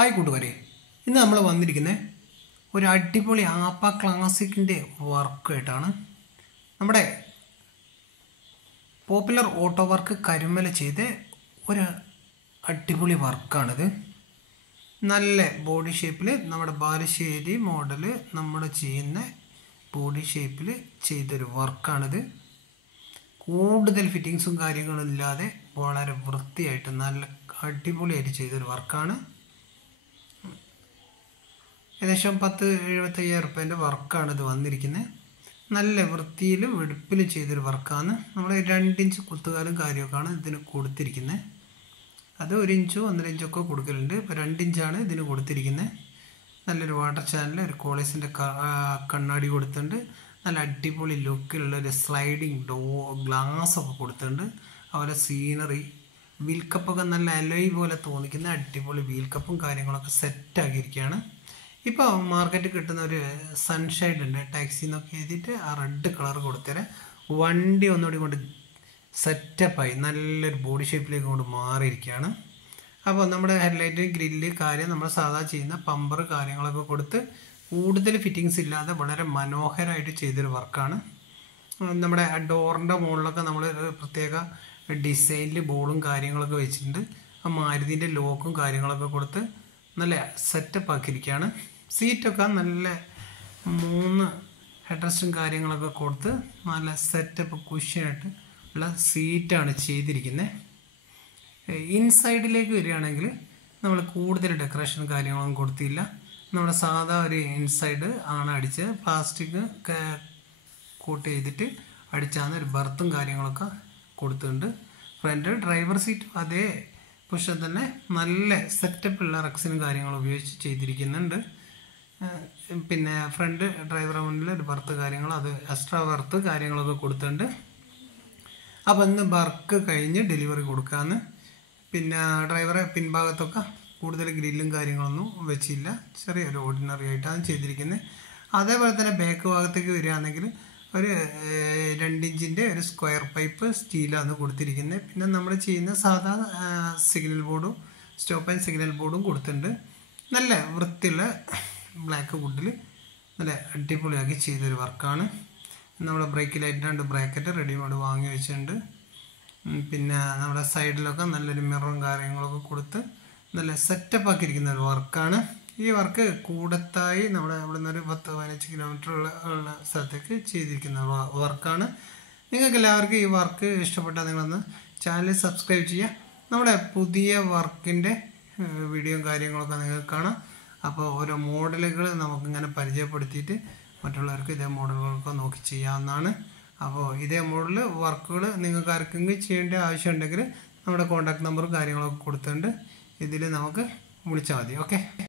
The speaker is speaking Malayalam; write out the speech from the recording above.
ഹായ് കൂട്ടുകാരെ, ഇന്ന് നമ്മൾ വന്നിരിക്കുന്നത് ഒരു അടിപൊളി ആപ്പ ക്ലാസിക്കിൻ്റെ വർക്കായിട്ടാണ്. നമ്മുടെ പോപ്പുലർ ഓട്ടോ വർക്ക് കരുമല ചെയ്ത ഒരു അടിപൊളി വർക്കാണിത്. നല്ല ബോഡി ഷേപ്പിൽ നമ്മുടെ ബാലുശ്ശേരി മോഡൽ നമ്മൾ ചെയ്യുന്ന ബോഡി ഷേപ്പിൽ ചെയ്തൊരു വർക്കാണിത്. കൂടുതൽ ഫിറ്റിങ്സും കാര്യങ്ങളും ഇല്ലാതെ വളരെ വൃത്തിയായിട്ട് നല്ല അടിപൊളിയായിട്ട് ചെയ്തൊരു വർക്കാണ്. ഏകദേശം 10-75 റുപ്യേൻ്റെ വർക്കാണ് ഇത് വന്നിരിക്കുന്നത്. നല്ല വൃത്തിയിലും വെടുപ്പിലും ചെയ്തൊരു വർക്കാണ്. നമ്മൾ 2 ഇഞ്ച് കുത്തുകാലും കാര്യമൊക്കെയാണ് ഇതിന് കൊടുത്തിരിക്കുന്നത്. അത് 1 ഇഞ്ചോ 1.5 ഇഞ്ചൊക്കെ കൊടുക്കലുണ്ട്. ഇപ്പോൾ 2 ഇഞ്ചാണ് ഇതിന് കൊടുത്തിരിക്കുന്നത്. നല്ലൊരു വാട്ടർ ചാനൽ, ഒരു കോളേജിൻ്റെ കണ്ണാടി കൊടുത്തിട്ടുണ്ട്. നല്ല അടിപൊളി ലുക്കിലുള്ളൊരു സ്ലൈഡിങ് ഗ്ലാസ്സൊക്കെ കൊടുത്തിട്ടുണ്ട്. അതുപോലെ സീനറി, വീൽ കപ്പൊക്കെ നല്ല അലോയ് പോലെ തോന്നിക്കുന്ന അടിപൊളി വീൽ കപ്പും കാര്യങ്ങളൊക്കെ സെറ്റാക്കിയിരിക്കുകയാണ്. ഇപ്പോൾ മാർക്കറ്റിൽ കിട്ടുന്ന ഒരു സൺഷൈഡ് ഉണ്ട്, ടാക്സി എന്നൊക്കെ എഴുതിയിട്ട് ആ റെഡ് കളർ കൊടുത്തരാം. വണ്ടി ഒന്നുകൂടി കൊണ്ട് സെറ്റപ്പായി നല്ലൊരു ബോഡി ഷേപ്പിലേക്ക് കൊണ്ട് മാറിയിരിക്കുകയാണ്. അപ്പോൾ നമ്മുടെ ഹെഡ്ലൈറ്റ്, ഗ്രില്ല് കാര്യം നമ്മൾ സാധാ ചെയ്യുന്ന പമ്പർ കാര്യങ്ങളൊക്കെ കൊടുത്ത് കൂടുതൽ ഫിറ്റിങ്സ് ഇല്ലാതെ വളരെ മനോഹരമായിട്ട് ചെയ്തൊരു വർക്കാണ്. നമ്മുടെ ഡോറിൻ്റെ മുകളിലൊക്കെ നമ്മൾ പ്രത്യേക ഡിസൈനിൽ ബോർഡും കാര്യങ്ങളൊക്കെ വെച്ചിട്ടുണ്ട്. ആ മാരുതിൻ്റെ ലോക്കും കാര്യങ്ങളൊക്കെ കൊടുത്ത് നല്ല സെറ്റപ്പ് ആക്കിയിരിക്കുകയാണ്. സീറ്റൊക്കെ നല്ല 3 ഹെഡ്രസ്റ്റും കാര്യങ്ങളൊക്കെ കൊടുത്ത് നല്ല സെറ്റപ്പ് കുഷ്യനായിട്ട് ഉള്ള സീറ്റാണ് ചെയ്തിരിക്കുന്നത്. ഇൻസൈഡിലേക്ക് വരികയാണെങ്കിൽ നമ്മൾ കൂടുതൽ ഡെക്കറേഷൻ കാര്യങ്ങളൊന്നും കൊടുത്തില്ല. നമ്മുടെ സാധാ ഒരു ഇൻസൈഡ് ആണ് അടിച്ച് പ്ലാസ്റ്റിക് കോട്ട് ചെയ്തിട്ട് അടിച്ചാണ് ഒരു ബർത്തും കാര്യങ്ങളൊക്കെ കൊടുത്തിട്ടുണ്ട്. ഫ്രണ്ട് ഡ്രൈവർ സീറ്റ് അതേ പക്ഷെ തന്നെ നല്ല സെറ്റപ്പുള്ള റെക്സിനും കാര്യങ്ങളും ഉപയോഗിച്ച് ചെയ്തിരിക്കുന്നുണ്ട്. പിന്നെ ഫ്രണ്ട് ഡ്രൈവറെ മുന്നിൽ ഒരു ബർത്ത് കാര്യങ്ങൾ, അത് എക്സ്ട്രാ ബർത്ത് കാര്യങ്ങളൊക്കെ കൊടുത്തിട്ടുണ്ട്. അപ്പോൾ ഇന്ന് വർക്ക് കഴിഞ്ഞ് ഡെലിവറി കൊടുക്കാമെന്ന്. പിന്നെ ഡ്രൈവറെ പിൻഭാഗത്തൊക്കെ കൂടുതൽ ഗ്രില്ലും കാര്യങ്ങളൊന്നും വെച്ചില്ല, ചെറിയൊരു ഓർഡിനറി ആയിട്ടാണ് ചെയ്തിരിക്കുന്നത്. അതേപോലെ തന്നെ ബാക്ക് ഭാഗത്തേക്ക് വരികയാണെങ്കിൽ ഒരു 2 ഇഞ്ചിൻ്റെ ഒരു സ്ക്വയർ പൈപ്പ് സ്റ്റീലാണ് കൊടുത്തിരിക്കുന്നത്. പിന്നെ നമ്മൾ ചെയ്യുന്ന സാധാ സിഗ്നൽ ബോർഡും സ്റ്റോപ്പ് ആൻഡ് സിഗ്നൽ ബോർഡും കൊടുത്തിട്ടുണ്ട്. നല്ല വൃത്തിയുള്ള ബ്ലാക്ക് വുഡിൽ നല്ല അടിപൊളിയാക്കി ചെയ്തൊരു വർക്കാണ്. നമ്മുടെ ബ്രേക്ക് ലൈറ്റ് 2 ബ്രാക്കറ്റ് റെഡിമെയ്ഡ് വാങ്ങി വെച്ചിട്ടുണ്ട്. പിന്നെ നമ്മുടെ സൈഡിലൊക്കെ നല്ലൊരു മിററും കാര്യങ്ങളൊക്കെ കൊടുത്ത് നല്ല സെറ്റപ്പ് ആക്കിയിരിക്കുന്ന ഒരു വർക്കാണ്. ഈ വർക്ക് കൂടത്തായി നമ്മുടെ ഇവിടെ നിന്നൊരു 10-15 കിലോമീറ്റർ ഉള്ള സ്ഥലത്തേക്ക് ചെയ്തിരിക്കുന്ന വർക്കാണ്. നിങ്ങൾക്ക് എല്ലാവർക്കും ഈ വർക്ക് ഇഷ്ടപ്പെട്ടാൽ നിങ്ങളൊന്ന് ചാനൽ സബ്സ്ക്രൈബ് ചെയ്യുക. നമ്മുടെ പുതിയ വർക്കിൻ്റെ വീഡിയോയും കാര്യങ്ങളൊക്കെ നിങ്ങൾക്ക് കാണാം. അപ്പോൾ ഓരോ മോഡലുകൾ നമുക്കിങ്ങനെ പരിചയപ്പെടുത്തിയിട്ട് മറ്റുള്ളവർക്ക് ഇതേ മോഡലുകളൊക്കെ നോക്കി ചെയ്യാവുന്നതാണ്. അപ്പോൾ ഇതേ മോഡൽ വർക്കുകൾ നിങ്ങൾക്ക് ആർക്കെങ്കിലും ചെയ്യേണ്ട ആവശ്യമുണ്ടെങ്കിൽ നമ്മുടെ കോൺടാക്ട് നമ്പറും കാര്യങ്ങളൊക്കെ കൊടുത്തിട്ടുണ്ട്. ഇതിൽ നമുക്ക് വിളിച്ചാൽ മതി. ഓക്കെ.